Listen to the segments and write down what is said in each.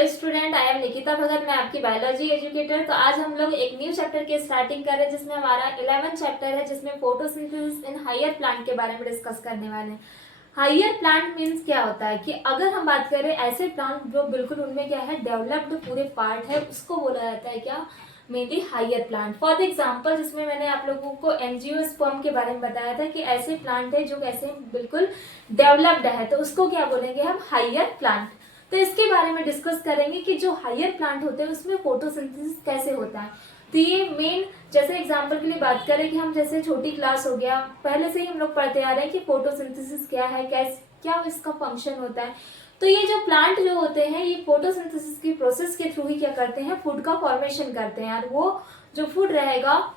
Hello student, I am Nikita Bhagat. मैं आपकी biology educator. तो आज हम लोग एक न्यू चैप्टर की स्टार्टिंग कर रहे हैं जिसमें हमारा 11 चैप्टर है, जिसमें फोटोसिंथेसिस इन हायर प्लांट के बारे में डिस्कस करने वाले हैं। हायर प्लांट मीन्स क्या होता है कि अगर हम बात करें ऐसे प्लांट जो बिल्कुल उनमें क्या है डेवलप्ड पूरे पार्ट है, उसको बोला जाता है क्या, mainly higher plant. For the example, जिसमें मैंने आप लोगों को एंजियोस्पर्म के बारे में बताया था कि ऐसे प्लांट है जो कैसे बिल्कुल डेवलप्ड है, तो उसको क्या बोलेंगे हम, हायर प्लांट। तो इसके बारे में डिस्कस करेंगे कि जो हायर प्लांट होते हैं उसमें फोटोसिंथेसिस कैसे होता है। तो ये मेन, जैसे एग्जांपल के लिए बात करें कि हम जैसे छोटी क्लास हो गया, पहले से ही हम लोग पढ़ते आ रहे हैं कि फोटोसिंथेसिस क्या है, क्या इसका फंक्शन होता है। तो ये जो प्लांट जो होते हैं ये फोटोसिंथेसिस की प्रोसेस के थ्रू ही क्या करते हैं, फूड का फॉर्मेशन करते हैं। और वो जो फूड रहेगा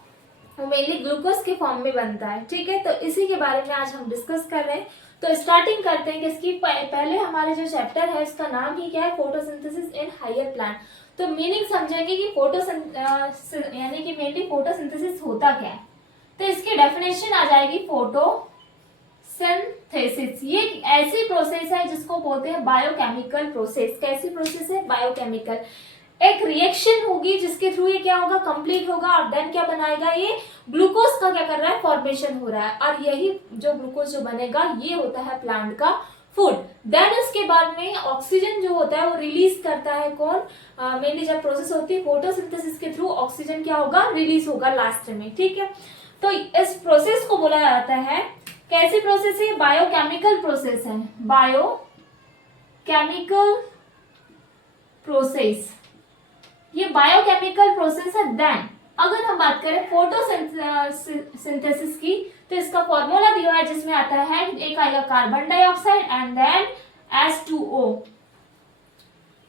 वो मेनली ग्लूकोज के फॉर्म में बनता है। ठीक है, तो इसी के बारे में आज हम डिस्कस कर रहे हैं। तो स्टार्टिंग करते हैं कि इसकी पहले हमारे जो चैप्टर है उसका नाम ही क्या है, फोटोसिंथेसिस इन हायर प्लांट। तो मीनिंग समझेंगे कि यानी कि मेनली फोटोसिंथेसिस होता क्या है। तो इसकी डेफिनेशन आ जाएगी, फोटोसिंथेसिस ये ऐसी प्रोसेस है जिसको बोलते हैं बायोकेमिकल प्रोसेस। कैसी प्रोसेस है, बायोकेमिकल। एक रिएक्शन होगी जिसके थ्रू ये क्या होगा, कंप्लीट होगा, और देन क्या बनाएगा, ये ग्लूकोज का क्या कर रहा है, फॉर्मेशन हो रहा है। और यही जो ग्लूकोज जो बनेगा ये होता है प्लांट का फूड। देन इसके बाद में ऑक्सीजन जो होता है वो रिलीज करता है कौन, मेनली जब प्रोसेस होती है फोटोसिंथेसिस के थ्रू ऑक्सीजन क्या होगा, रिलीज होगा लास्ट में। ठीक है, तो इस प्रोसेस को बोला जाता है, कैसी प्रोसेस है, बायोकेमिकल प्रोसेस है, बायोकेमिकल प्रोसेस। ये बायोकेमिकल प्रोसेस है। देन अगर हम बात करें फोटोसिंथेसिस की, तो इसका फॉर्मूला दिया है जिसमें आता है, एक आएगा carbon dioxide and then H2O,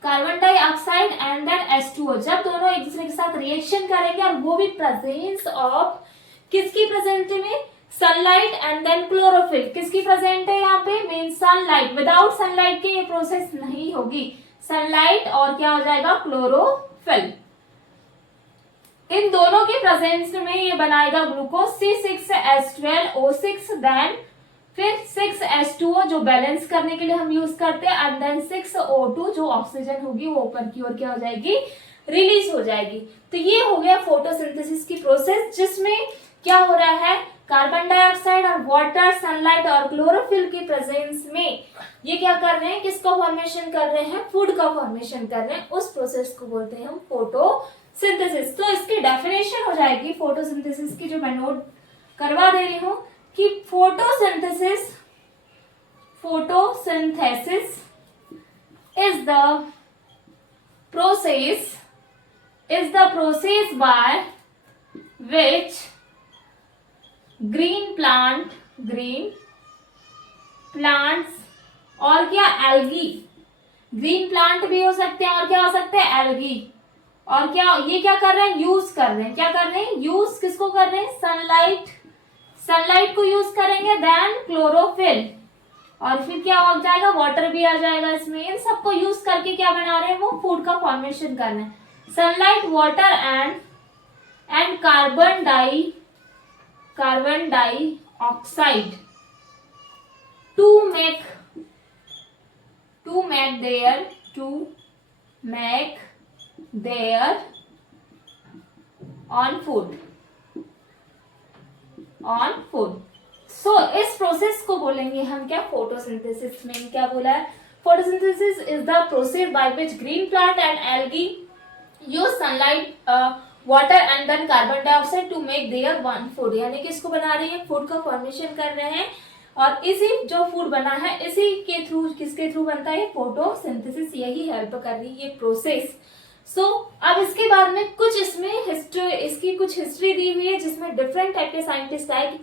carbon dioxide and then H2O। जब दोनों एक दूसरे के साथ रिएक्शन करेंगे और वो भी प्रेजेंस ऑफ किसकी प्रेजेंट में, सनलाइट एंड देन क्लोरोफिल। किसकी प्रेजेंट है यहाँ पे, मीन सनलाइट। विदाउट सनलाइट के ये प्रोसेस नहीं होगी। सनलाइट और क्या हो जाएगा, क्लोरोफिल। इन दोनों के प्रेजेंस में ये बनाएगा ग्लूकोज C6H12O6, देन फिर 6H2O जो बैलेंस करने के लिए हम यूज करते हैं, एंड देन 6O2 जो ऑक्सीजन होगी वो ऊपर की ओर क्या हो जाएगी, रिलीज हो जाएगी। तो ये हो गया फोटोसिंथेसिस की प्रोसेस, जिसमें क्या हो रहा है, कार्बन डाइऑक्साइड और वाटर, सनलाइट और क्लोरोफिल के प्रेजेंस में ये क्या कर रहे हैं, किसका फॉर्मेशन कर रहे हैं, फूड का फॉर्मेशन कर रहे हैं। उस प्रोसेस को बोलते हैं हम फोटोसिंथेसिस। तो इसकी डेफिनेशन हो जाएगी फोटोसिंथेसिस की, जो मैं नोट करवा दे रही हूं कि photosynthesis is the process by which green plants और क्या, एल्गी, ग्रीन प्लांट भी हो सकते हैं और क्या हो सकते हैं, एल्गी, और क्या ये क्या कर रहे हैं, यूज कर रहे हैं, क्या कर रहे हैं, यूज किसको कर रहे हैं, सनलाइट को यूज करेंगे, देन क्लोरोफिल, और फिर क्या हो जाएगा, वाटर भी आ जाएगा इसमें। इन सबको यूज करके क्या बना रहे हैं, वो फूड का फॉर्मेशन कर रहे हैं। Sunlight, water and carbon dioxide to make their on food। सो इस प्रोसेस को बोलेंगे हम क्या, फोटोसिंथेसिस। में क्या बोला है, photosynthesis is the process by which green plant and algae use sunlight, water and then carbon dioxide to make their own food. यानी कि इसको बना रही है, फूड का फॉर्मेशन कर रहे हैं, और इसी जो फूड बना है इसी के थ्रू, किसके थ्रू बनता है, फोटोसिंथेसिस यही हेल्प कर रही है ये प्रोसेस। सो अब इसके बाद में कुछ इसमें इसकी कुछ हिस्ट्री दी हुई है, जिसमें डिफरेंट टाइप के साइंटिस्ट आए कि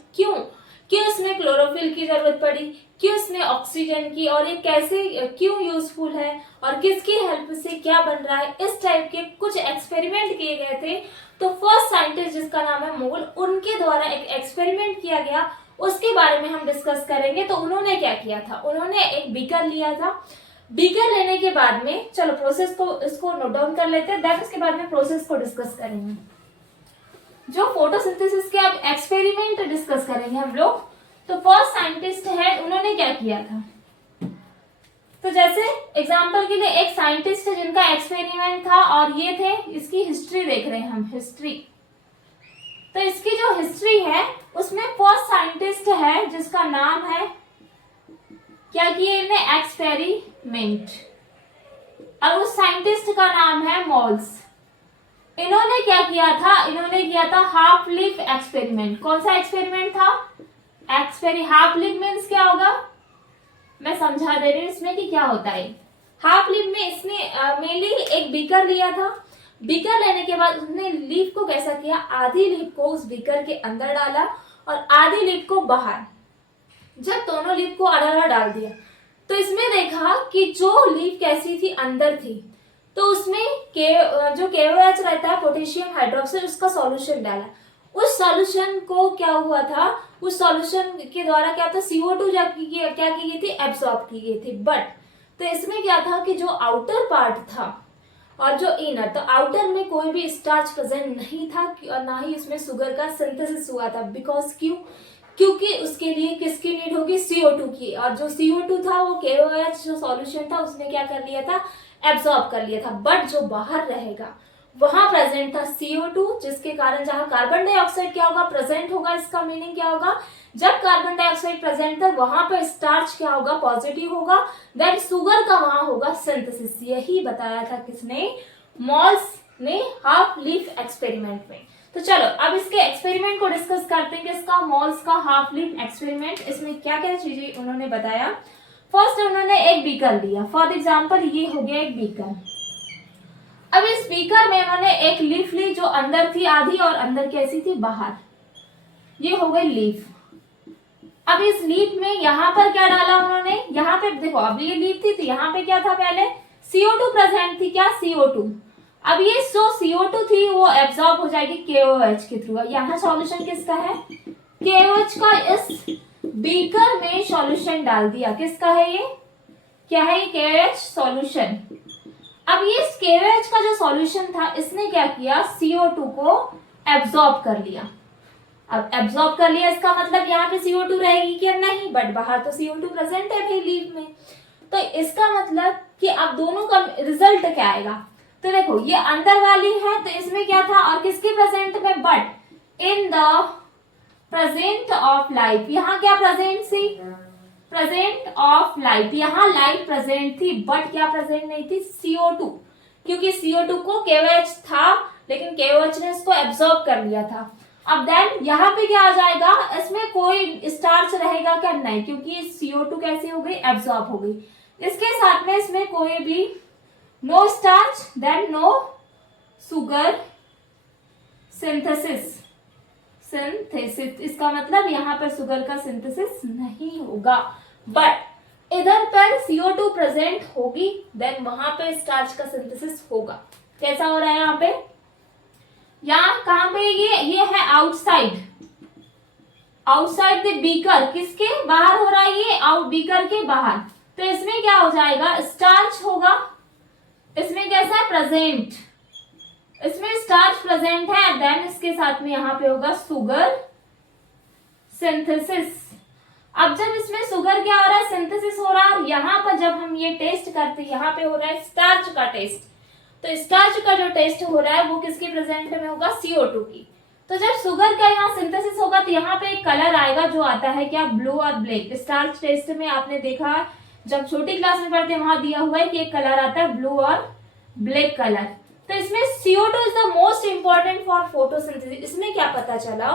क्यों इसमें क्लोरोफिल की जरूरत पड़ी, क्यों इसमें ऑक्सीजन की, और ये कैसे क्यों यूजफुल है, और किसकी हेल्प से क्या बन रहा है। इस टाइप के कुछ एक्सपेरिमेंट किए गए थे। तो फर्स्ट साइंटिस्ट जिसका नाम है मोल, उनके द्वारा एक एक्सपेरिमेंट किया गया, उसके बारे में हम डिस्कस करेंगे। तो उन्होंने क्या किया था, उन्होंने एक बीकर लिया था। बीकर लेने के बाद में, चलो प्रोसेस को इसको नोट डाउन कर लेते हैं, देन उसके बाद में प्रोसेस को डिस्कस करेंगे। जो फोटोसिंथेसिस के अब एक्सपेरिमेंट डिस्कस करेंगे हम लोग। तो फर्स्ट साइंटिस्ट है, उन्होंने क्या किया था, तो जैसे एग्जांपल के लिए एक साइंटिस्ट है जिनका एक्सपेरिमेंट था और ये थे, इसकी हिस्ट्री देख रहे हैं हम, हिस्ट्री। तो इसकी जो हिस्ट्री है उसमें फर्स्ट साइंटिस्ट है जिसका नाम है, क्या किया इन्हें, एक्सपेरिमेंट, और उस साइंटिस्ट का नाम है मॉल्स। इन्होंने क्या किया था, इन्होंने किया था हाफ लीफ एक्सपेरिमेंट। कौन सा एक्सपेरिमेंट था, हाफ लीफ मीन्स क्या होगा, मैं समझा दे रही हूँ इसमें कि क्या होता है। हाफ लीफ में इसने मेनली एक बीकर लिया था, बीकर लेने के बाद उसने लीफ को कैसा किया, आधी लीफ को उस बीकर के अंदर डाला और आधी लीफ को बाहर। जब दोनों लीफ को आधा डाल दिया तो इसमें देखा कि जो लीफ कैसी थी, अंदर थी, तो उसमें जो KOH रहता है, पोटेशियम हाइड्रोक्साइड, उसका सॉल्यूशन डाला। उस सॉल्यूशन को क्या हुआ था, उस सॉल्यूशन के द्वारा क्या था, CO2 क्या की गई थी, एब्सॉर्ब की गई थी। बट तो इसमें क्या था कि जो आउटर पार्ट था और जो इनर, तो आउटर में कोई भी स्टार्च प्रेजेंट नहीं था और ना ही उसमें शुगर का सिंथेसिस हुआ था। बिकॉज क्योंकि उसके लिए किसकी नीड होगी, CO2 की, और जो CO2 था वो KOH जो सॉल्यूशन था उसने क्या कर लिया था, एब्सॉर्ब कर लिया था। बट जो बाहर रहेगा वहां प्रेजेंट था CO2, जिसके कारण जहां कार्बन डाइऑक्साइड क्या होगा, प्रेजेंट होगा। इसका मीनिंग क्या होगा, जब कार्बन डाइऑक्साइड प्रेजेंट है वहां पे स्टार्च क्या होगा, पॉजिटिव होगा, देन शुगर का वहां होगा सिंथेसिस। यही बताया था किसने, मॉल्स ने, हाफ लीफ एक्सपेरिमेंट में। तो चलो अब इसके एक्सपेरिमेंट को डिस्कस करते हैं कि इसका मॉल्स का हाफ लीफ एक्सपेरिमेंट, इसमें क्या क्या चीजें उन्होंने बताया। फर्स्ट उन्होंने एक बीकर लिया, फॉर एग्जाम्पल ये हो गया एक बीकर। अब इस बीकर में उन्होंने एक लीफ ली जो अंदर थी आधी और अंदर कैसी थी, बाहर। ये हो गई लीफ। अब इस लीफ में यहाँ पर क्या डाला उन्होंने, यहाँ पे देखो, अब ये लीफ थी तो यहाँ पे क्या था, पहले CO2 प्रेजेंट थी, क्या, CO2। अब ये जो CO2 थी वो एब्सॉर्ब हो जाएगी KOH के थ्रू। यहाँ सॉल्यूशन किसका है, KOH का। इस बीकर में सॉल्यूशन डाल दिया, किसका है ये, क्या है, ये KOH सॉल्यूशन। अब ये KOH का जो सॉल्यूशन था इसने क्या किया, CO2 को एब्सॉर्ब कर लिया। अब एब्सॉर्ब कर लिया इसका मतलब यहाँ पे CO2 रहेगी क्या, नहीं, बट बाहर तो CO2 प्रेजेंट है भाई लीफ में। तो इसका मतलब कि अब दोनों का रिजल्ट क्या आएगा, तो देखो ये अंदर वाली है तो इसमें क्या था और किसके प्रेजेंट में, but in the present of light, यहाँ क्या प्रेजेंट थी, प्रेजेंट ऑफ लाइट, यहाँ लाइट प्रेजेंट थी बट क्या प्रेजेंट नहीं थी, CO2, क्योंकि CO2 को KOH था लेकिन KOH ने इसको एब्सॉर्ब कर लिया था। अब देन यहाँ पे क्या आ जाएगा, इसमें कोई स्टार्च रहेगा क्या, नहीं, क्योंकि CO2 कैसे हो गई, एब्सॉर्ब हो गई। इसके साथ में इसमें कोई भी no starch, then no sugar synthesis, इसका मतलब यहाँ पर शुगर का सिंथेसिस नहीं होगा। बट इधर पर CO2 प्रेजेंट होगी, देन वहां पे स्टार्च का सिंथेसिस होगा। कैसा हो रहा है यहाँ पे, यहाँ कहां पे, ये है आउटसाइड, आउटसाइड द बीकर, किसके बाहर हो रहा है, ये आउट बीकर के बाहर। तो इसमें क्या हो जाएगा, स्टार्च होगा, इसमें कैसा है, प्रेजेंट, इसमें स्टार्च प्रेजेंट है, देन इसके साथ में यहाँ पे होगा शुगर सिंथेसिस। अब जब इसमें शुगर क्या हो रहा है, सिंथेसिस हो रहा है, यहाँ पर जब हम ये टेस्ट करते हैं यहाँ पे हो रहा है स्टार्च का टेस्ट। तो स्टार्च का जो टेस्ट हो रहा है वो किसके प्रेजेंट में होगा, CO2 की। तो जब शुगर का यहाँ सिंथेसिस होगा तो यहाँ पे एक कलर आएगा जो आता है क्या, ब्लू और ब्लैक। स्टार्च टेस्ट में आपने देखा जब छोटी क्लास में पढ़ते हैं वहां दिया हुआ है कि एक कलर आता है ब्लू और ब्लैक कलर। तो इसमें CO2 is the most important for photosynthesis. इसमें क्या पता चला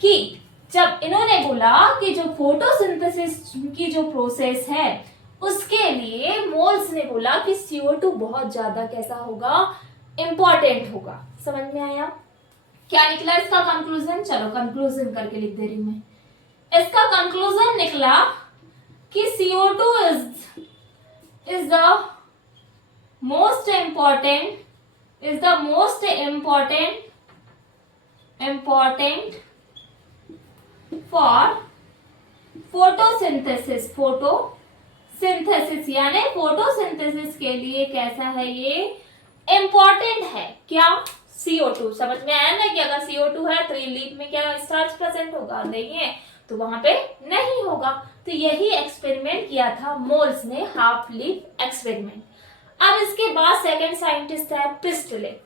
कि जब इन्होंने बोला कि जो फोटोसिंथेसिस की जो प्रोसेस है उसके लिए मोल्स ने बोला कि CO2 बहुत ज्यादा कैसा होगा, इंपॉर्टेंट होगा। समझ में आया क्या निकला इसका कंक्लूजन, चलो कंक्लूजन करके लिख दे रही हूं मैं। इसका कंक्लूजन निकला कि CO2 is the most important for photosynthesis, यानी फोटोसिंथेसिस के लिए कैसा है, ये इंपॉर्टेंट है। क्या, CO2। समझ में आया ना कि अगर CO2 है तो लीफ में क्या स्टार्च प्रेजेंट होगा, नहीं है तो वहां पे नहीं होगा। तो यही एक्सपेरिमेंट किया था मोल्स ने, हाफ लीफ एक्सपेरिमेंट। अब इसके बाद सेकंड साइंटिस्ट है प्रिस्टले।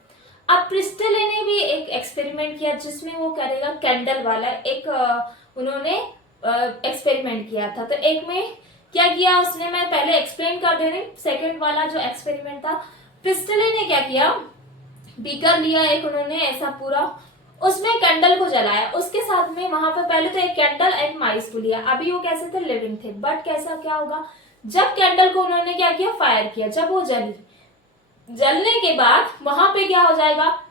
अब प्रिस्टले ने भी एक एक्सपेरिमेंट किया जिसमें वो करेगा कैंडल वाला एक उन्होंने एक्सपेरिमेंट किया था। तो एक में क्या किया उसने, मैं पहले एक्सप्लेन कर दे रही हूँ। सेकंड वाला जो एक्सपेरिमेंट था, प्रिस्टले ने क्या किया, बीकर लिया एक उन्होंने ऐसा पूरा, उसमें कैंडल को जलाया, उसके साथ में वहां पर पहले तो एक कैंडल एक माइस को लिया। अभी वो कैसे थे, लिविंग थे, बट कैसा क्या होगा, जब कैंडल को उन्होंने क्या किया, फायर किया, जब वो जली, जलने के बाद वहां पे क्या हो जाएगा,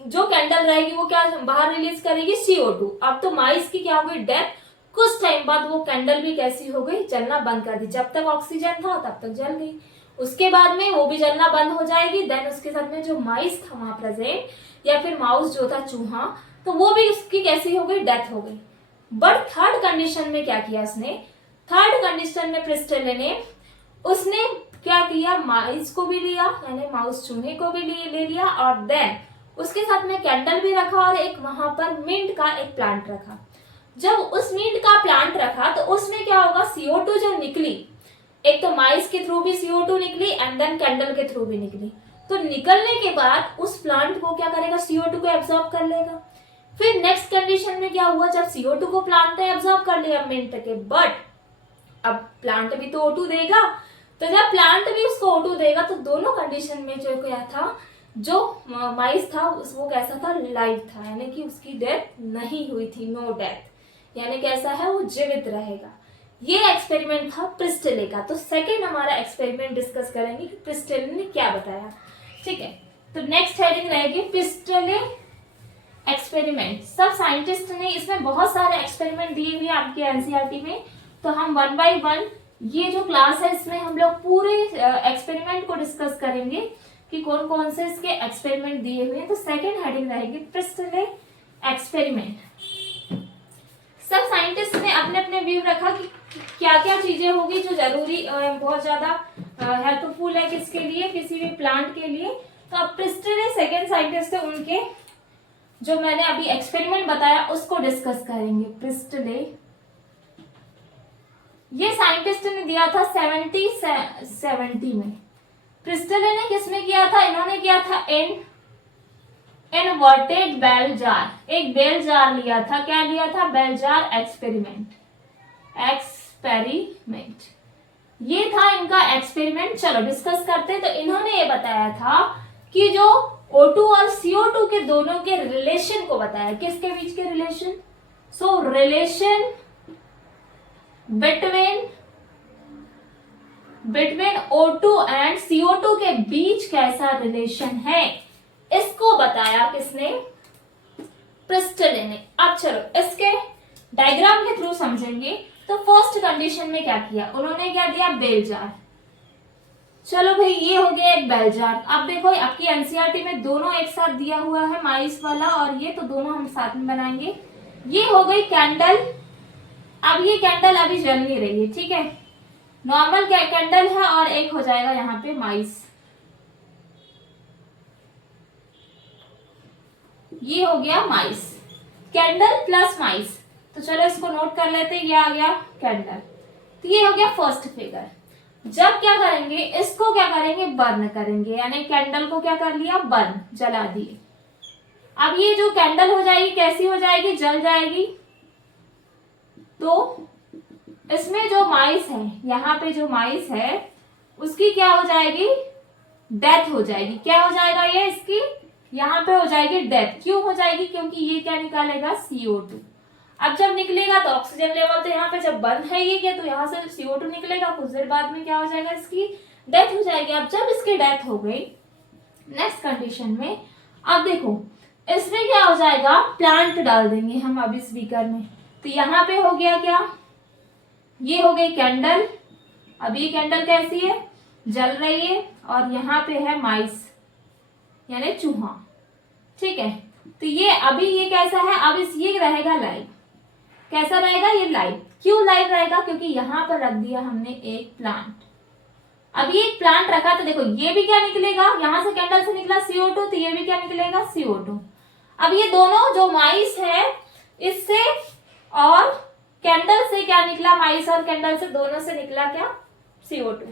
जो कैंडल रहेगी वो क्या बाहर रिलीज करेगी, CO2। अब तो माइस की क्या हो गई, डेथ। कुछ टाइम बाद वो कैंडल भी कैसी हो गई, जलना बंद कर दी। जब तक ऑक्सीजन था तब तक जल गई, उसके बाद में वो भी जलना बंद हो जाएगी। देन उसके साथ में जो माइस था वहां प्रेजेंट, या फिर माउस जो था चूहा, तो वो भी उसकी कैसी हो गई, डेथ हो गई। बट थर्ड कंडीशन में क्या किया उसने, थर्ड कंडीशन में प्रिस्टले ने उसने क्या किया, माइस को भी लिया, यानी माउस चूहे को भी ले लिया, और देन उसके साथ में कैंडल भी रखा और एक वहां पर मिंट का एक प्लांट रखा। जब उस मिंट का प्लांट रखा तो उसमें क्या होगा, CO2 जो निकली, एक तो माइस के थ्रू भी CO2 निकली एंड देन कैंडल के थ्रू भी निकली। तो निकलने के बाद उस प्लांट को क्या करेगा, CO2 को एब्जॉर्ब कर लेगा। फिर नेक्स्ट कंडीशन में क्या हुआ, जब CO2 को प्लांट ने एब्जॉर्ब कर लिया मिंट के, बट अब प्लांट भी तो O2 देगा। तो जब प्लांट भी उसको O2 देगा तो दोनों कंडीशन में जो क्या था, जो माइस था वो कैसा था, लाइव था, यानी कि उसकी डेथ नहीं हुई थी, नो डेथ, यानी कैसा है, वो जीवित रहेगा। ये एक्सपेरिमेंट था प्रिस्टले का। तो सेकंड हमारा एक्सपेरिमेंट डिस्कस करेंगे कि प्रिस्टले ने क्या बताया। ठीक है, तो नेक्स्ट हेडिंग रहेगी प्रिस्टले एक्सपेरिमेंट। सब साइंटिस्ट ने इसमें बहुत सारे एक्सपेरिमेंट दिए हुए आपके एनसीईआरटी में, तो हम 1 बाय 1 ये जो क्लास है इसमें हम लोग पूरे एक्सपेरिमेंट को डिस्कस करेंगे कि कौन कौन से इसके एक्सपेरिमेंट दिए हुए हैं। तो सेकंड हेडिंग रहेगी प्रिस्टले एक्सपेरिमेंट। सब साइंटिस्ट ने अपने अपने व्यू रखा कि क्या क्या चीजें होगी जो जरूरी बहुत ज्यादा हेल्पफुल है किसके लिए, किसी भी प्लांट के लिए। तो अब प्रिस्टले सेकंड साइंटिस्ट है, उनके जो मैंने अभी एक्सपेरिमेंट बताया उसको डिस्कस करेंगे। प्रिस्टले ये साइंटिस्ट ने दिया था 70 में। प्रिस्टले ने किसमें किया था, इन्होंने किया था इनवर्टेड बेल जार, एक बेल जार लिया था। क्या लिया था, बेल जार एक्सपेरिमेंट ये था इनका एक्सपेरिमेंट। चलो डिस्कस करते हैं। तो इन्होंने ये बताया था कि जो O2 और CO2 के दोनों के रिलेशन को बताया, किसके बीच के relation, so relation between O2 and CO2 के बीच कैसा रिलेशन है, इसको बताया किसने, प्रिस्टले ने। अब चलो इसके डायग्राम के थ्रू समझेंगे। तो फर्स्ट कंडीशन में क्या किया उन्होंने, क्या दिया, बेल जार। चलो भाई ये हो गया एक बेल जार। अब देखो आपकी एनसीईआरटी में दोनों एक साथ दिया हुआ है, माइस वाला और ये, तो दोनों हम साथ में बनाएंगे। ये हो गई कैंडल। अब ये कैंडल अभी जल नहीं रही है, ठीक है, नॉर्मल कैंडल है, और एक हो जाएगा यहाँ पे माइस। ये हो गया माइस, कैंडल प्लस माइस। तो चलो इसको नोट कर लेते हैं, ये आ गया कैंडल। तो ये हो गया फर्स्ट फिगर। जब क्या करेंगे, इसको क्या करेंगे, बर्न करेंगे, यानी कैंडल को क्या कर लिया, बर्न, जला दिए। अब ये जो कैंडल हो जाएगी कैसी हो जाएगी, जल जाएगी। तो इसमें जो माइस है, यहाँ पे जो माइस है उसकी क्या हो जाएगी, डेथ हो जाएगी। क्या हो जाएगा, ये इसकी यहाँ पे हो जाएगी डेथ। क्यों हो जाएगी, क्योंकि ये क्या निकालेगा, CO2। अब जब निकलेगा तो ऑक्सीजन लेवल तो यहाँ पे जब बंद है ये क्या, तो यहाँ से CO2 निकलेगा, कुछ देर बाद में क्या हो जाएगा, इसकी डेथ हो जाएगी। अब जब इसकी डेथ हो गई, नेक्स्ट कंडीशन में अब देखो इसमें क्या हो जाएगा, प्लांट डाल देंगे हम अब इस बीकर में। तो यहाँ पे हो गया क्या, ये हो गई कैंडल। अब ये कैंडल कैसी है, जल रही है, और यहाँ पे है माइस यानी चूहा, ठीक है। तो ये अभी ये कैसा है, अब ये रहेगा लाइव। कैसा रहेगा, ये लाइव। क्यों लाइव रहेगा, क्योंकि यहाँ पर रख दिया हमने एक प्लांट। अब ये एक प्लांट रखा तो देखो ये भी क्या निकलेगा, यहाँ से कैंडल से निकला CO2, तो ये भी क्या निकलेगा, CO2। अब ये दोनों जो माइस है इससे और कैंडल से क्या निकला, माइस और कैंडल से दोनों से निकला क्या, CO2।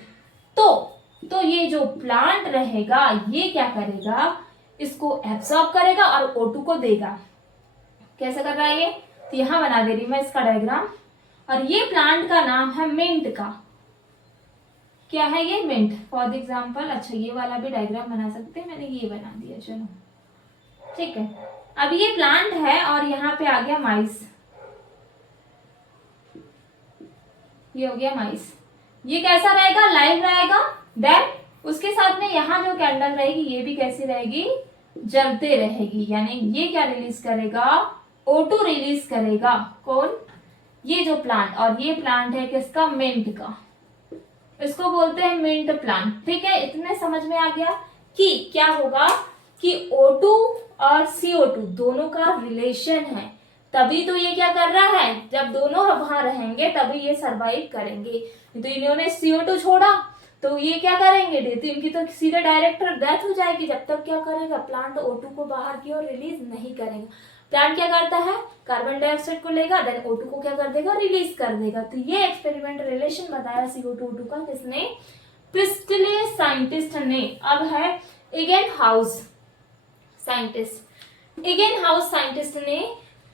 तो ये जो प्लांट रहेगा ये क्या करेगा, इसको एब्सॉर्ब करेगा और O2 को देगा। कैसे कर रहा है ये, तो यहां बना दे रही मैं इसका डायग्राम। और ये प्लांट का नाम है मिंट का, क्या है ये, मिंट फॉर एग्जाम्पल। अच्छा ये वाला भी डायग्राम बना सकते हैं, मैंने ये बना दिया, चलो ठीक है। अब ये प्लांट है और यहाँ पे आ गया माइस, ये हो गया माइस। ये कैसा रहेगा, लाइव रहेगा। देन उसके साथ में यहाँ जो कैंडल रहेगी ये भी कैसी रहेगी, जलते रहेगी। यानी ये क्या रिलीज करेगा, O2 रिलीज करेगा। कौन, ये जो प्लांट, और ये प्लांट है किसका, मिंट का, इसको बोलते हैं मिंट प्लांट। ठीक है, इतने समझ में आ गया कि क्या होगा कि O2 और CO2 दोनों का रिलेशन है, तभी तो ये क्या कर रहा है, जब दोनों वहां रहेंगे तभी ये सरवाइव करेंगे। तो इन्होंने CO2 छोड़ा तो ये क्या करेंगे, तो इनकी तो सीधे डायरेक्ट डेथ हो जाएगी। जब तक क्या करेगा, प्लांट O2 को बाहर की ओर रिलीज नहीं करेगा। प्लांट क्या करता है, कार्बन डाइऑक्साइड को लेगा, देन O2 को क्या कर देगा, रिलीज कर देगा। तो ये एक्सपेरिमेंट रिलेशन बताया CO2 O2 का, किसने, प्रिस्टले साइंटिस्ट ने। अब है इगेनहाउस साइंटिस्ट। इगेनहाउस साइंटिस्ट ने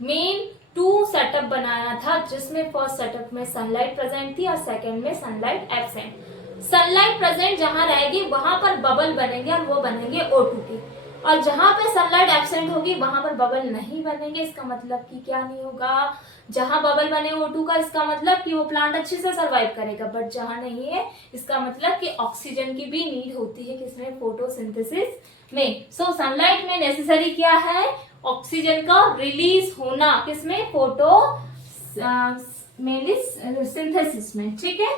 मेन 2 सेटअप बनाया था, जिसमें फर्स्ट सेटअप में सनलाइट प्रेजेंट थी और सेकंड में सनलाइट एब्सेंट। सनलाइट प्रेजेंट जहां रहेगी वहां पर बबल बनेंगे और वो बनेंगे O2 के, और जहां पे सनलाइट एब्सेंट होगी वहां पर बबल नहीं बनेंगे। इसका मतलब कि क्या नहीं होगा, जहां बबल बने O2 का, इसका मतलब कि वो प्लांट अच्छे से सरवाइव करेगा। बट जहां नहीं है, इसका मतलब कि ऑक्सीजन की भी नीड होती है, किसमें, फोटोसिंथेसिस में। सो सनलाइट में नेसेसरी क्या है, ऑक्सीजन का रिलीज होना, किसमें, फोटो मेनली सिंथेसिस में। ठीक है,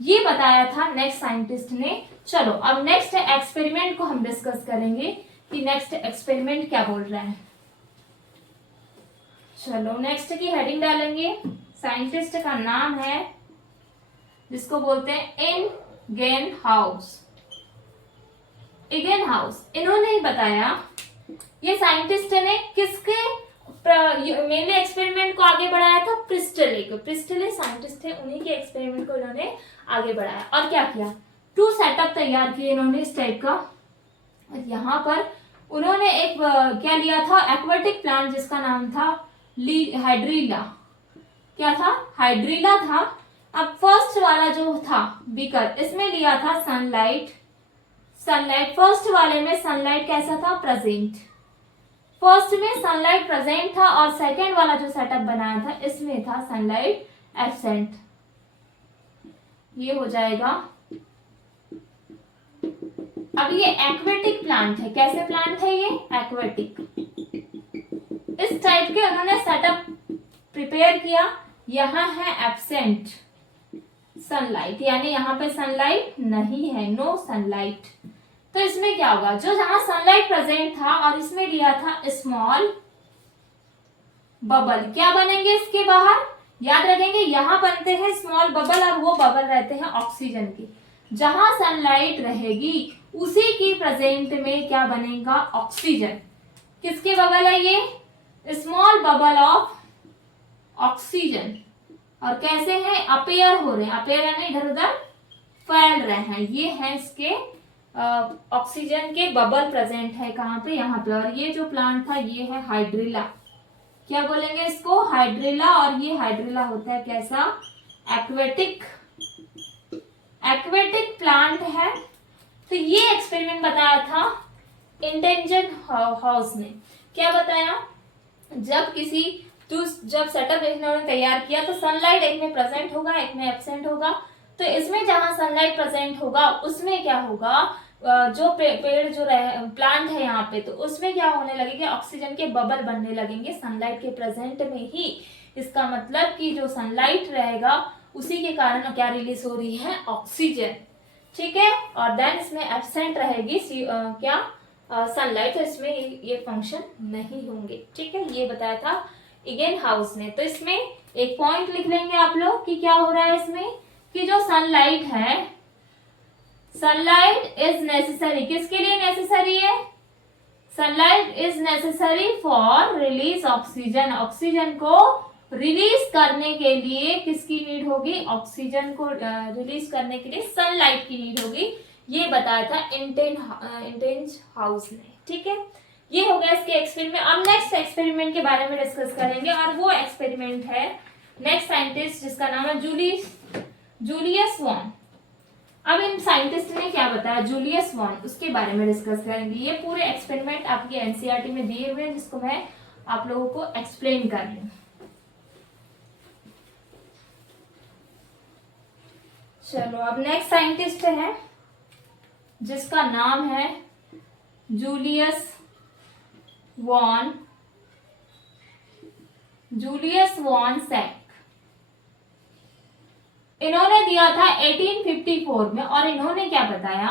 ये बताया था नेक्स्ट साइंटिस्ट ने। चलो अब नेक्स्ट एक्सपेरिमेंट को हम डिस्कस करेंगे कि नेक्स्ट एक्सपेरिमेंट क्या बोल रहा है। चलो नेक्स्ट की हेडिंग डालेंगे। साइंटिस्ट का नाम है, जिसको बोलते हैं इगेनहाउस। इगेनहाउस इन्होंने ही बताया, ये साइंटिस्ट ने किसके मेनली एक्सपेरिमेंट को आगे बढ़ाया था, प्रिस्टले को। प्रिस्टले साइंटिस्ट थे, उन्हीं के एक्सपेरिमेंट को इन्होंने आगे बढ़ाया। और क्या किया, 2 सेटअप तैयार किए इन्होंने इस टाइप का। यहाँ पर उन्होंने एक क्या लिया था, एक्वेटिक प्लांट, जिसका नाम था हाइड्रीला। क्या था, हाइड्रीला था। अब फर्स्ट वाला जो था बीकर, इसमें लिया था सनलाइट। फर्स्ट वाले में सनलाइट कैसा था, प्रेजेंट। फर्स्ट में सनलाइट प्रेजेंट था और सेकेंड वाला जो सेटअप बनाया था इसमें था सनलाइट एब्सेंट। ये हो जाएगा। अब ये एक्वेटिक प्लांट है, कैसे प्लांट है ये, एक्वेटिक। इस टाइप के उन्होंने सेटअप प्रिपेयर किया। यहाँ है एब्सेंट सनलाइट, यानी यहाँ पे सनलाइट नहीं है, नो सनलाइट। तो इसमें क्या होगा, जो जहां सनलाइट प्रेजेंट था और इसमें लिया था स्मॉल बबल, क्या बनेंगे इसके बाहर, याद रखेंगे यहां बनते हैं स्मॉल बबल और वो बबल रहते हैं ऑक्सीजन के। जहां सनलाइट रहेगी उसी की प्रेजेंट में क्या बनेगा, ऑक्सीजन। किसके बबल है ये, स्मॉल बबल ऑफ ऑक्सीजन। और कैसे हैं, अपेयर हो रहे हैं, अपेयर यानी इधर उधर फैल रहे हैं। ये है इसके ऑक्सीजन के बबल प्रेजेंट है, कहाँ पे, यहाँ पे। और ये जो प्लांट था ये है हाइड्रिला, क्या बोलेंगे इसको, हाइड्रिला। और ये हाइड्रिला होता है कैसा, एक्वेटिक प्लांट है। तो ये एक्सपेरिमेंट बताया था इगेनहाउस ने। क्या बताया, जब सेटअप इन्होंने तैयार किया तो सनलाइट एक में प्रेजेंट होगा, एक में एब्सेंट होगा। तो इसमें जहां सनलाइट प्रेजेंट होगा उसमें क्या होगा, जो पेड़ जो प्लांट है यहाँ पे, तो उसमें क्या होने लगेगा, ऑक्सीजन के बबल बनने लगेंगे सनलाइट के प्रेजेंट में ही। इसका मतलब कि जो सनलाइट रहेगा उसी के कारण क्या रिलीज हो रही है, ऑक्सीजन। ठीक है, और देन इसमें एब्सेंट रहेगी क्या, सनलाइट, तो इसमें ये फंक्शन नहीं होंगे। ठीक है, ये बताया था इगेनहाउस ने। तो इसमें एक पॉइंट लिख लेंगे आप लोग कि क्या हो रहा है इसमें, कि जो सनलाइट है, सनलाइट इज नेसेसरी, किसके लिए नेसेसरी है, sunlight is necessary for release oxygen, oxygen को रिलीज करने के लिए किसकी नीड होगी, ऑक्सीजन को रिलीज करने के लिए सनलाइट की नीड होगी, ये बताया था इंटेंज हाउस ने। ठीक है, ये हो गया इसके एक्सपेरिमेंट। अब नेक्स्ट एक्सपेरिमेंट के बारे में डिस्कस करेंगे और वो एक्सपेरिमेंट है नेक्स्ट साइंटिस्ट जिसका नाम है जूलियस वॉन। अब इन साइंटिस्ट ने क्या बताया, जूलियस वॉन, उसके बारे में डिस्कस करेंगे। ये पूरे एक्सपेरिमेंट आपके एनसीईआरटी में दिए हुए हैं जिसको मैं आप लोगों को एक्सप्लेन कर रही हूँ। चलो, अब नेक्स्ट साइंटिस्ट है जिसका नाम है जूलियस वॉन सैक। इन्होंने दिया था 1854 में, और इन्होंने क्या बताया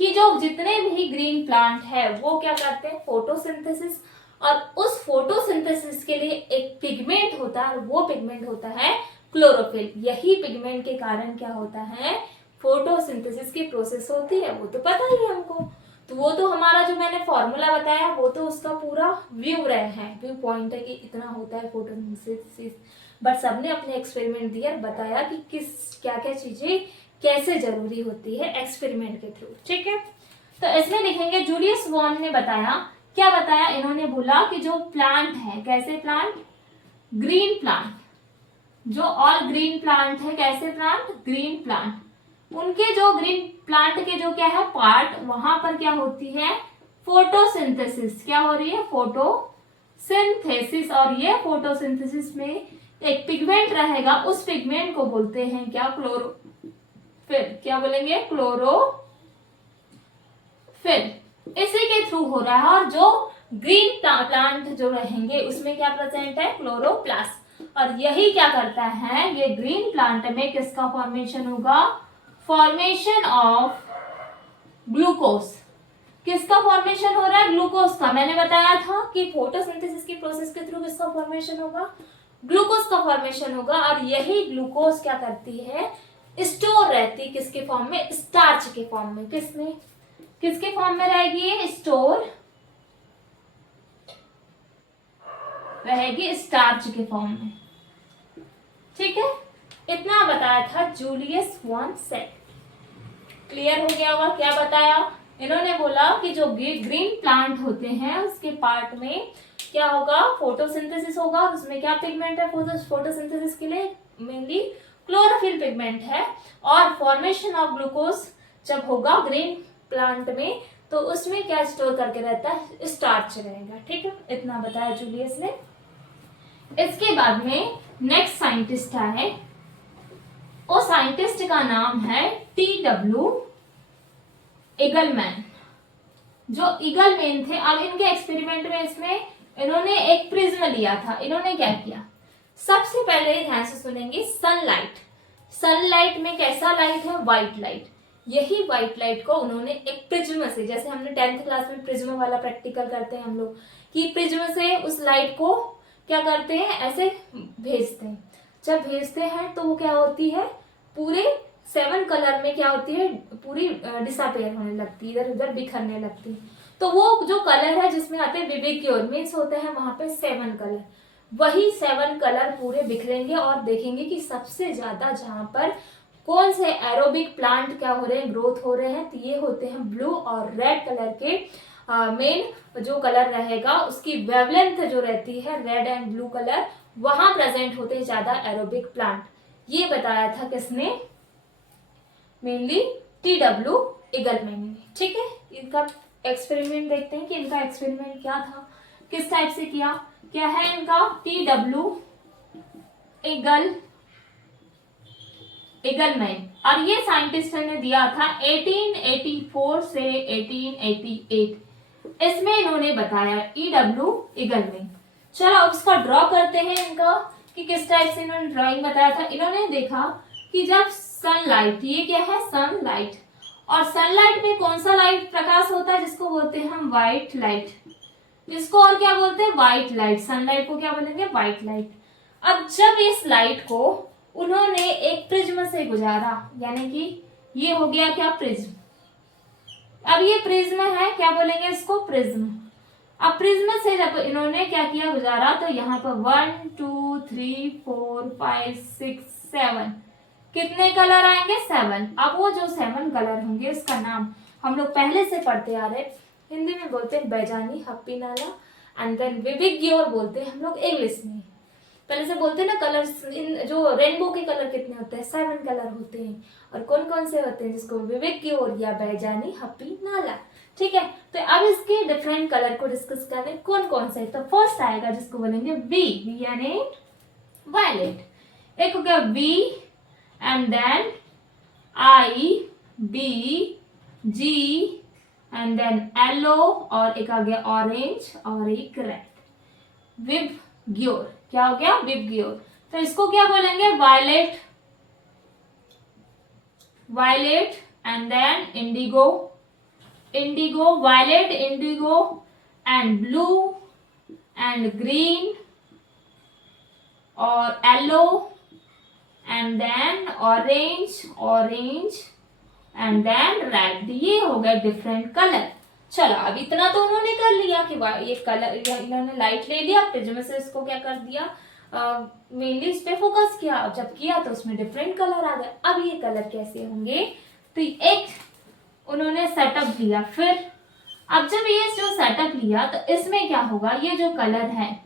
कि जो जितने भी ग्रीन प्लांट है वो क्या करते हैं, फोटोसिंथेसिस, और उस फोटोसिंथेसिस के लिए एक पिगमेंट होता है, वो पिगमेंट होता है क्लोरोफिल। यही पिगमेंट के कारण क्या होता है, फोटोसिंथेसिस की प्रोसेस होती है, वो तो पता ही है हमको। तो वो तो हमारा जो मैंने फॉर्मूला बताया वो तो उसका पूरा व्यू रहे हैं, व्यू पॉइंट है कि इतना होता है फोटोसिंथेसिस। बट सबने अपने एक्सपेरिमेंट दिया, बताया कि किस क्या क्या चीजें कैसे जरूरी होती है एक्सपेरिमेंट के थ्रू। ठीक है, तो इसमें लिखेंगे जूलियस वॉन ने बताया, क्या बताया, इन्होंने बोला कि जो प्लांट है, कैसे प्लांट, ग्रीन प्लांट, जो ऑल ग्रीन प्लांट है, कैसे प्लांट, ग्रीन प्लांट, उनके जो ग्रीन प्लांट के जो क्या है पार्ट, वहां पर क्या होती है, फोटोसिंथेसिस, क्या हो रही है, फोटोसिंथेसिस। और ये फोटोसिंथेसिस में एक पिगमेंट रहेगा, उस पिगमेंट को बोलते हैं क्या, क्लोरोफिल। क्या बोलेंगे, क्लोरोफिल। इसी के थ्रू हो रहा है, और जो ग्रीन प्लांट जो रहेंगे उसमें क्या प्रेजेंट है, क्लोरोप्लास्ट। और यही क्या करता है, ये ग्रीन प्लांट में किसका फॉर्मेशन होगा, फॉर्मेशन ऑफ ग्लूकोज। किसका फॉर्मेशन हो रहा है, ग्लूकोज का। मैंने बताया था कि फोटोसिंथेसिस की प्रोसेस के थ्रू किसका फॉर्मेशन होगा, ग्लूकोज का फॉर्मेशन होगा। और यही ग्लूकोज क्या करती है, स्टोर रहती, किसके फॉर्म में, स्टार्च के फॉर्म में। किसके फॉर्म में रहेगी ये, स्टोर रहेगी स्टार्च के फॉर्म में। ठीक है, इतना बताया था जूलियस वॉन सैक। क्लियर हो गया होगा क्या बताया, इन्होंने बोला कि जो ग्रीन प्लांट होते हैं उसके पार्ट में क्या होगा, फोटोसिंथेसिस होगा, और उसमें क्या पिगमेंट है, फोटोसिंथेसिस के लिए मेनली क्लोरोफिल पिगमेंट है। और फॉर्मेशन ऑफ ग्लूकोज जब होगा ग्रीन प्लांट में, तो उसमें क्या स्टोर करके रहता है, स्टार्च रहेगा। ठीक है, इतना बताया जूलियस ने। इसके बाद में नेक्स्ट साइंटिस्ट है, वो साइंटिस्ट का नाम है TW ईगलमैन। जो ईगलमैन थे, अब इनके एक्सपेरिमेंट में इसमें इन्होंने एक प्रिज्म लिया था। इन्होंने क्या किया, सबसे पहले ध्यान से सुनेंगे, सनलाइट में कैसा लाइट है, व्हाइट लाइट। यही व्हाइट लाइट को उन्होंने एक प्रिज्म से, जैसे हमने 10th क्लास में प्रिज्म वाला प्रैक्टिकल करते हैं हम लोग, कि प्रिज्म से उस लाइट को क्या करते हैं, ऐसे भेजते हैं। जब भेजते हैं तो वो क्या होती है, पूरे 7 कलर में क्या होती है, पूरी डिसअपेयर होने लगती है, इधर उधर बिखरने लगती है। तो वो जो कलर है जिसमें आते हैं विविक्योर मीन्स होते हैं वहां पे 7 कलर, वही 7 कलर पूरे बिखरेंगे, और देखेंगे कि सबसे ज्यादा जहां पर कौन से एरोबिक प्लांट क्या हो रहे हैं, ग्रोथ हो रहे हैं, तो ये होते हैं ब्लू और रेड कलर के। मेन जो कलर रहेगा उसकी वेवलेंथ जो रहती है, रेड एंड ब्लू कलर, वहां प्रेजेंट होते हैं ज्यादा एरोबिक प्लांट। ये बताया था किसने, मेनली TW ईगलमैन ने। ठीक है, इनका एक्सपेरिमेंट देखते हैं कि इनका एक्सपेरिमेंट क्या था, किस टाइप से किया, क्या है इनका, TW ईगलमैन। और ये साइंटिस्ट ने दिया था 1884 से 1888। इसमें इन्होंने बताया EW ईगलमैन। चलो अब इसका ड्रॉ करते हैं इनका, कि किस टाइप से इन्होंने ड्राइंग बताया था। इन्होंने देखा कि जब सनलाइट, ये क्या है, सनलाइट, और सनलाइट में कौन सा लाइट प्रकाश होता है, जिसको बोलते हैं हम व्हाइट लाइट, जिसको और क्या बोलते हैं, व्हाइट लाइट। सनलाइट को क्या बोलेंगे, व्हाइट लाइट। अब जब इस लाइट को उन्होंने एक प्रिज्म से गुजारा, यानी कि ये हो गया क्या, प्रिज्म। अब ये प्रिज्म है, क्या बोलेंगे इसको, प्रिज्म। अब प्रिज्म से जब इन्होंने क्या किया गुजारा, तो यहाँ पर 1 2 3 4 5 6 7 कितने कलर आएंगे? 7। अब वो जो 7 कलर होंगे उसका नाम हम लोग पहले से पढ़ते आ रहे, हिंदी में बोलते हैं बैजानी, हप्पी नाला, एंड देन विविग्योर बोलते हैं हम लोग इंग्लिश में। पहले से बोलते हैं ना कलर्स, इन जो रेनबो के कलर कितने होते हैं? 7 कलर होते हैं। और कौन कौन से होते हैं? जिसको विविग्योर या बैजानी, हप्पी नाला। ठीक है, तो अब इसके डिफरेंट कलर को डिस्कस करें, कौन कौन से। तो फर्स्ट आएगा जिसको बोलेंगे वी यानी वायलेट। एक हो गया V and then I B G and then yellow, और एक आ गया ऑरेंज और एक रेड। विबग्योर, क्या हो गया? विबग्योर। तो इसको क्या बोलेंगे? Violet, violet and then indigo, indigo, violet, indigo and blue and green और yellow and then orange, orange and then red. ये हो गए डिफरेंट कलर। चलो अब इतना तो उन्होंने कर लिया कि ये कलर, इन्होंने लाइट ले लिया, प्रिज्म से इसको क्या कर दिया, मेनली इस पे फोकस किया। जब किया तो उसमें डिफरेंट कलर आ गए। अब ये कलर कैसे होंगे? तो एक उन्होंने सेटअप दिया। फिर अब जब ये जो सेटअप लिया तो इसमें क्या होगा, ये जो कलर है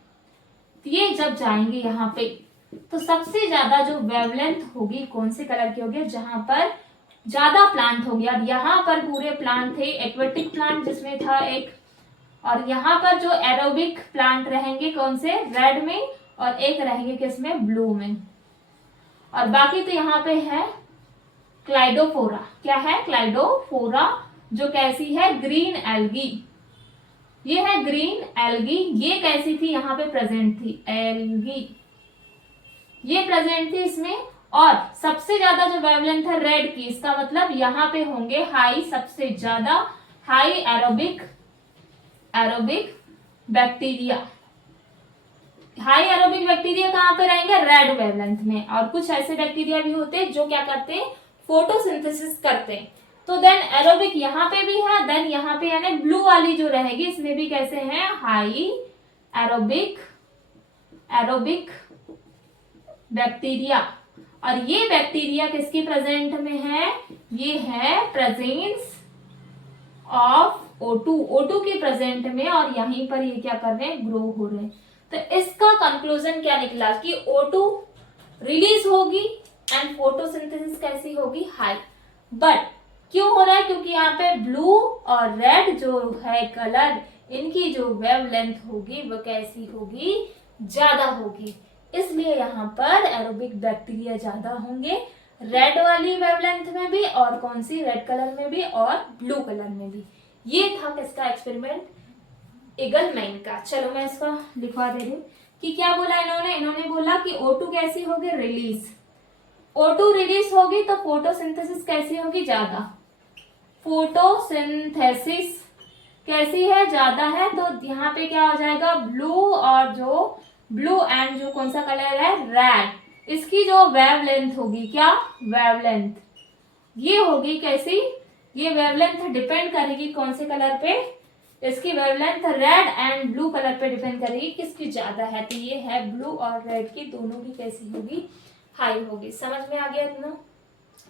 ये जब जाएंगे यहाँ पे, तो सबसे ज्यादा जो वेवलेंथ होगी कौन से कलर की होगी? जहां पर ज्यादा प्लांट होंगे। अब यहाँ पर पूरे प्लांट थे, एक्वेटिक प्लांट जिसमें था एक, और यहाँ पर जो एरोबिक प्लांट रहेंगे कौन से? रेड में, और एक रहेंगे किसमें? ब्लू में। और बाकी तो यहाँ पे है क्लाइडोफोरा। क्या है? क्लाइडोफोरा, जो कैसी है? Green algae. ये है ग्रीन एल्गी। ये कैसी थी? यहाँ पे प्रेजेंट थी एल्गी, ये प्रेजेंट थी इसमें। और सबसे ज्यादा जो वेवलेंथ है रेड की, इसका मतलब यहाँ पे होंगे हाई, सबसे ज्यादा high aerobic bacteria. High aerobic bacteria कहाँ पे रहेंगे? रेड वेवलेंथ में। और कुछ ऐसे बैक्टीरिया भी होते हैं जो क्या करते हैं? फोटोसिंथेसिस करते हैं। तो देन एरोबिक यहाँ पे भी है, देन यहाँ पे यानी ब्लू वाली जो रहेगी इसमें भी कैसे हैं? High aerobic bacteria. और ये बैक्टीरिया किसकी प्रेजेंट में है? ये है प्रेजेंस ऑफ O2, O2 की प्रेजेंट में, और यहीं पर ये क्या कर रहे हैं? ग्रो हो रहे हैं। तो इसका कंक्लूजन क्या निकला कि O2 रिलीज होगी एंड फोटोसिंथेसिस कैसी होगी? हाई। बट क्यों हो रहा है? क्योंकि यहाँ पे ब्लू और रेड जो है कलर, इनकी जो वेवलेंथ होगी वो कैसी होगी? ज्यादा होगी। इसलिए यहाँ पर एरोबिक बैक्टीरिया ज्यादा होंगे, रेड वाली वेवलेंथ में भी, और कौन सी? रेड कलर में भी और ब्लू कलर में भी। ये था किसका एक्सपेरिमेंट? इगलमैन का। चलो मैं इसका लिखवा दे रही हूँ कि क्या बोला इन्होंने। इन्होंने बोला कि O2 कैसी होगी? रिलीज। O2 रिलीज होगी तो फोटोसिंथेसिस कैसी होगी? ज्यादा। फोटोसिंथेसिस कैसी है? ज्यादा है। तो यहाँ पे क्या हो जाएगा? ब्लू, और जो ब्लू एंड जो कौन सा कलर है? रेड। इसकी जो वेवलेंथ होगी, क्या? वेवलेंथ ये होगी कैसी? ये वेवलेंथ डिपेंड करेगी कौन से कलर पे? इसकी wavelength red and blue colour पे डिपेंड करेगी किसकी ज्यादा है। तो ये है ब्लू और रेड की, दोनों की कैसी होगी? हाई होगी। समझ में आ गया इतना?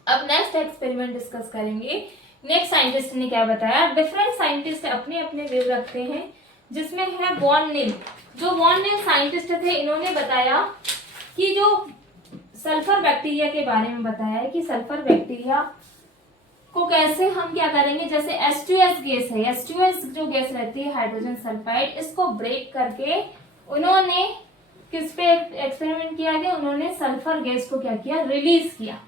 अब नेक्स्ट एक्सपेरिमेंट डिस्कस करेंगे। नेक्स्ट साइंटिस्ट ने क्या बताया? डिफरेंट साइंटिस्ट अपने अपने व्यू रखते हैं, जिसमें है वॉन नील। जो वॉन नील साइंटिस्ट थे, इन्होंने बताया कि जो सल्फर बैक्टीरिया के बारे में बताया है कि सल्फर बैक्टीरिया को कैसे हम क्या करेंगे? जैसे H2S गैस है, H2S जो गैस रहती है हाइड्रोजन सल्फाइड, इसको ब्रेक करके उन्होंने किस पे एक्सपेरिमेंट किया गया? उन्होंने सल्फर गैस को क्या किया? रिलीज किया।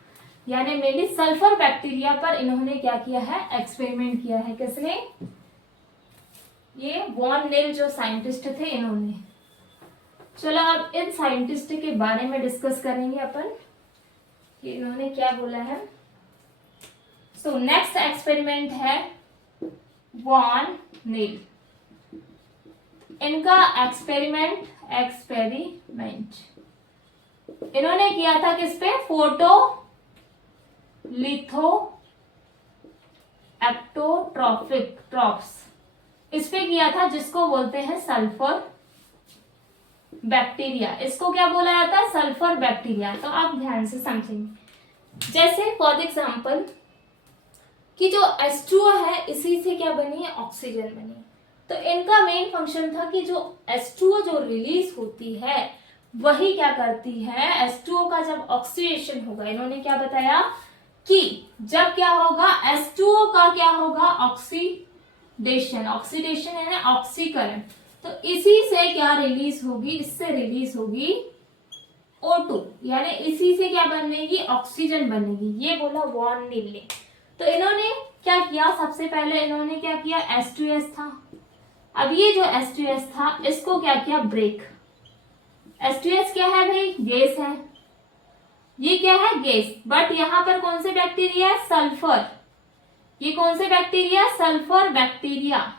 यानी मेनली सल्फर बैक्टीरिया पर इन्होंने क्या किया है? एक्सपेरिमेंट किया है। किसने? ये वॉन नील जो साइंटिस्ट थे इन्होंने। चलो अब इन साइंटिस्ट के बारे में डिस्कस करेंगे अपन कि इन्होंने क्या बोला है। सो नेक्स्ट एक्सपेरिमेंट है वॉन नील। इनका एक्सपेरिमेंट इन्होंने किया था किस पे? फोटो लिथो एक्टोट्रॉप्स इस पे किया था, जिसको बोलते हैं सल्फर बैक्टीरिया। इसको क्या बोला जाता है? Sulphur bacteria. तो आप ध्यान से समझेंगे। जैसे फॉर एग्जाम्पल कि जो H2O है, इसी से क्या बनी है? ऑक्सीजन बनी है। तो इनका मेन फंक्शन था कि जो H2O जो रिलीज होती है वही क्या करती है? H2O का जब ऑक्सीडेशन होगा, इन्होंने क्या बताया कि जब क्या होगा? H2O का क्या होगा? ऑक्सीडेशन। ऑक्सीडेशन है ना, ऑक्सीकरण। तो इसी से क्या रिलीज होगी? इससे रिलीज होगी O2, यानी इसी से क्या बनेगी? ऑक्सीजन बनेगी। ये बोला वॉन नील ने। तो इन्होंने क्या किया? सबसे पहले इन्होंने क्या किया? H2S था। अब ये जो H2S था, इसको क्या किया? ब्रेक। H2S क्या है भाई? गैस है। ये क्या है? गैस। बट यहाँ पर कौन से बैक्टीरिया है? सल्फर। ये कौन से bacteria? Sulphur bacteria.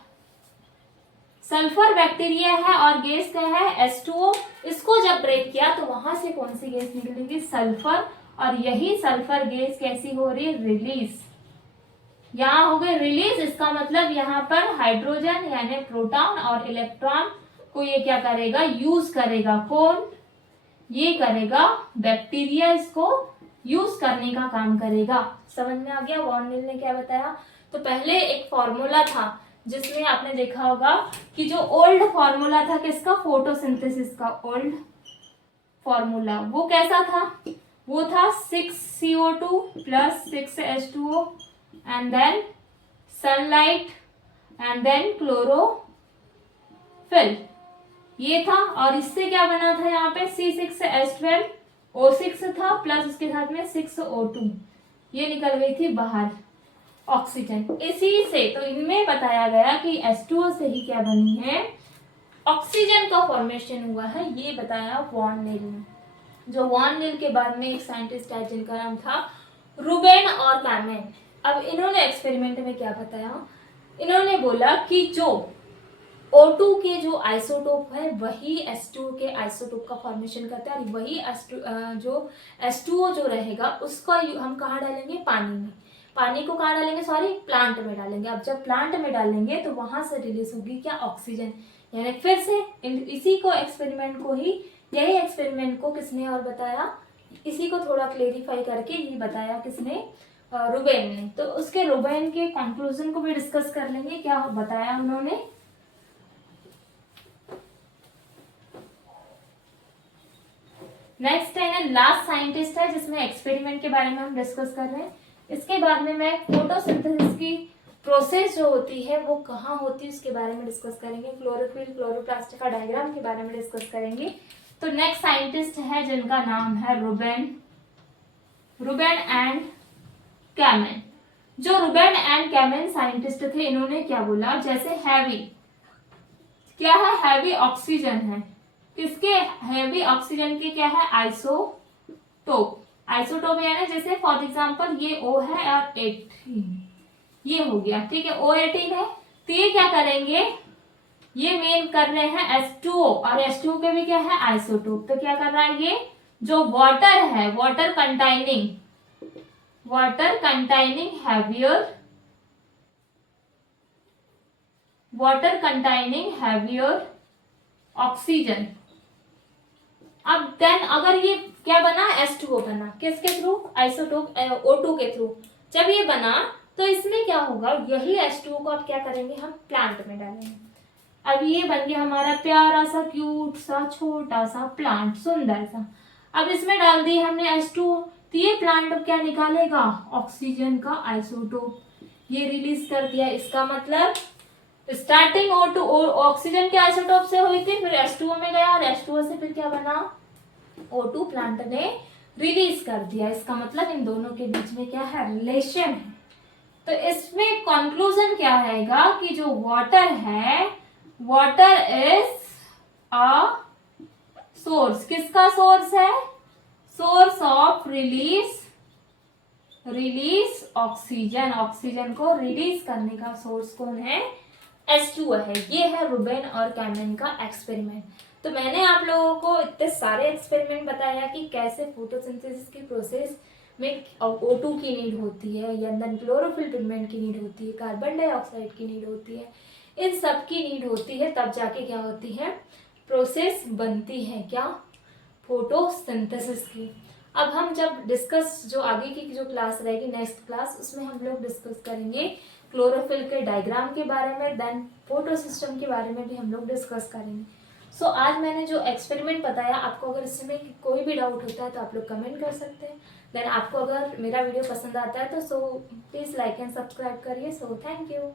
Sulphur bacteria है और गैस क्या है? H2O। इसको जब ब्रेक किया तो वहां से कौन सी गैस निकलेगी? सल्फर। और यही सल्फर गैस कैसी हो रही है? रिलीज। यहाँ हो गई रिलीज। इसका मतलब यहाँ पर हाइड्रोजन यानी प्रोटॉन और इलेक्ट्रॉन को ये क्या करेगा? यूज करेगा। कौन? ये करेगा बैक्टीरिया, इसको यूज करने का काम करेगा। समझ में आ गया वॉन नील ने क्या बताया? तो पहले एक फॉर्मूला था जिसमें आपने देखा होगा कि जो ओल्ड फॉर्मूला था किसका? फोटोसिंथेसिस का ओल्ड फॉर्मूला। वो कैसा था? वो था 6CO2 plus 6H2O and then sunlight and then chlorophyll। ये था। और इससे क्या बना था? यहाँ पे C6H12O6 था प्लस उसके साथ में 6O2। ये निकल गई थी बाहर ऑक्सीजन। इसी से तो इनमें बताया गया कि H2O से ही क्या बनी है? ऑक्सीजन का फॉर्मेशन हुआ है। ये बताया वॉन नील ने। जो वॉन नील के बाद में एक साइंटिस्ट है जिनका नाम था रूबेन और कैमेन। अब इन्होंने एक्सपेरिमेंट में क्या बताया? इन्होंने बोला कि जो O2 के जो आइसोटोप है वही H2O के आइसोटोप का फॉर्मेशन करता है। और वही जो H2O जो रहेगा उसका हम कहाँ डालेंगे? पानी में। पानी को कहाँ डालेंगे? सॉरी, प्लांट में डालेंगे। अब जब प्लांट में डालेंगे तो वहां से रिलीज होगी क्या? ऑक्सीजन। यानी फिर से इसी को एक्सपेरिमेंट को ही, यही एक्सपेरिमेंट को किसने और बताया? इसी को थोड़ा क्लेरिफाई करके ये बताया किसने? रूबेन ने। तो उसके रूबेन के कंक्लूजन को भी डिस्कस कर लेंगे। क्या बताया उन्होंने? नेक्स्ट है ना, लास्ट साइंटिस्ट है जिसमें एक्सपेरिमेंट के बारे में हम डिस्कस कर रहे हैं। इसके बाद में मैं फोटोसिंथेसिस की प्रोसेस जो होती है वो कहाँ होती है उसके बारे में डिस्कस करेंगे। क्लोरोफिल, क्लोरोप्लास्ट का डायग्राम के बारे में डिस्कस करेंगे। तो नेक्स्ट साइंटिस्ट है जिनका नाम है रूबेन एंड कैमेन। जो रूबेन एंड कैमेन साइंटिस्ट थे, इन्होंने क्या बोला? जैसे हैवी क्या है? हैवी ऑक्सीजन है। किसके? हैवी ऑक्सीजन के क्या है? आइसोटोप। आइसोटोप यानी जैसे फॉर एग्जांपल ये O है और 18 ये हो गया, ठीक है। O18 है तो ये क्या करेंगे? ये मेन कर रहे हैं H2O और H2O के भी क्या है? आइसोटोप। तो क्या कर रहा है? ये जो वाटर है, वाटर कंटाइनिंग हैवियर ऑक्सीजन। अब देन अगर ये क्या बना? H2O बना। किसके थ्रू? आइसोटोप O2 के थ्रू। जब ये बना तो इसमें क्या होगा? यही H2O को अब क्या करेंगे? हम प्लांट में डालेंगे। अब ये बन गया हमारा प्यारा सा क्यूट सा छोटा सा प्लांट, सुंदर सा। अब इसमें डाल दिए हमने H2O। तो ये प्लांट अब क्या निकालेगा? ऑक्सीजन का आइसोटोप। ये रिलीज कर दिया। इसका मतलब स्टार्टिंग O2 ऑक्सीजन के आइसोटोप से हुई थी, फिर H2O में गया और H2O से फिर क्या बना? O2 प्लांट ने रिलीज कर दिया। इसका मतलब इन दोनों के बीच में क्या है? रिलेशन है। तो इसमें कंक्लूजन क्या रहेगा कि जो वाटर है, वाटर इज अ सोर्स। किसका सोर्स है? Source of release oxygen. Oxygen को रिलीज करने का सोर्स कौन है? H2O है। ये है रूबेन और कैमेन का एक्सपेरिमेंट। तो मैंने आप लोगों को इतने सारे एक्सपेरिमेंट बताया कि कैसे फोटोसिंथेसिस की प्रोसेस में O2 की नीड होती है, या देन क्लोरोफिल पिगमेंट की नीड होती है, कार्बन डाइऑक्साइड की नीड होती है, इन सब की नीड होती है, तब जाके क्या होती है, प्रोसेस बनती है, क्या, फोटोसिंथेसिस की। अब हम जब डिस्कस, जो आगे की जो क्लास रहेगी नेक्स्ट क्लास, उसमें हम लोग डिस्कस करेंगे क्लोरोफिल के डायग्राम के बारे में, देन फोटो सिस्टम के बारे में भी हम लोग डिस्कस करेंगे। सो आज मैंने जो एक्सपेरिमेंट बताया, आपको अगर इसमें कोई भी डाउट होता है तो आप लोग कमेंट कर सकते हैं। देन आपको अगर मेरा वीडियो पसंद आता है तो प्लीज़ लाइक एंड सब्सक्राइब करिए। So thank you.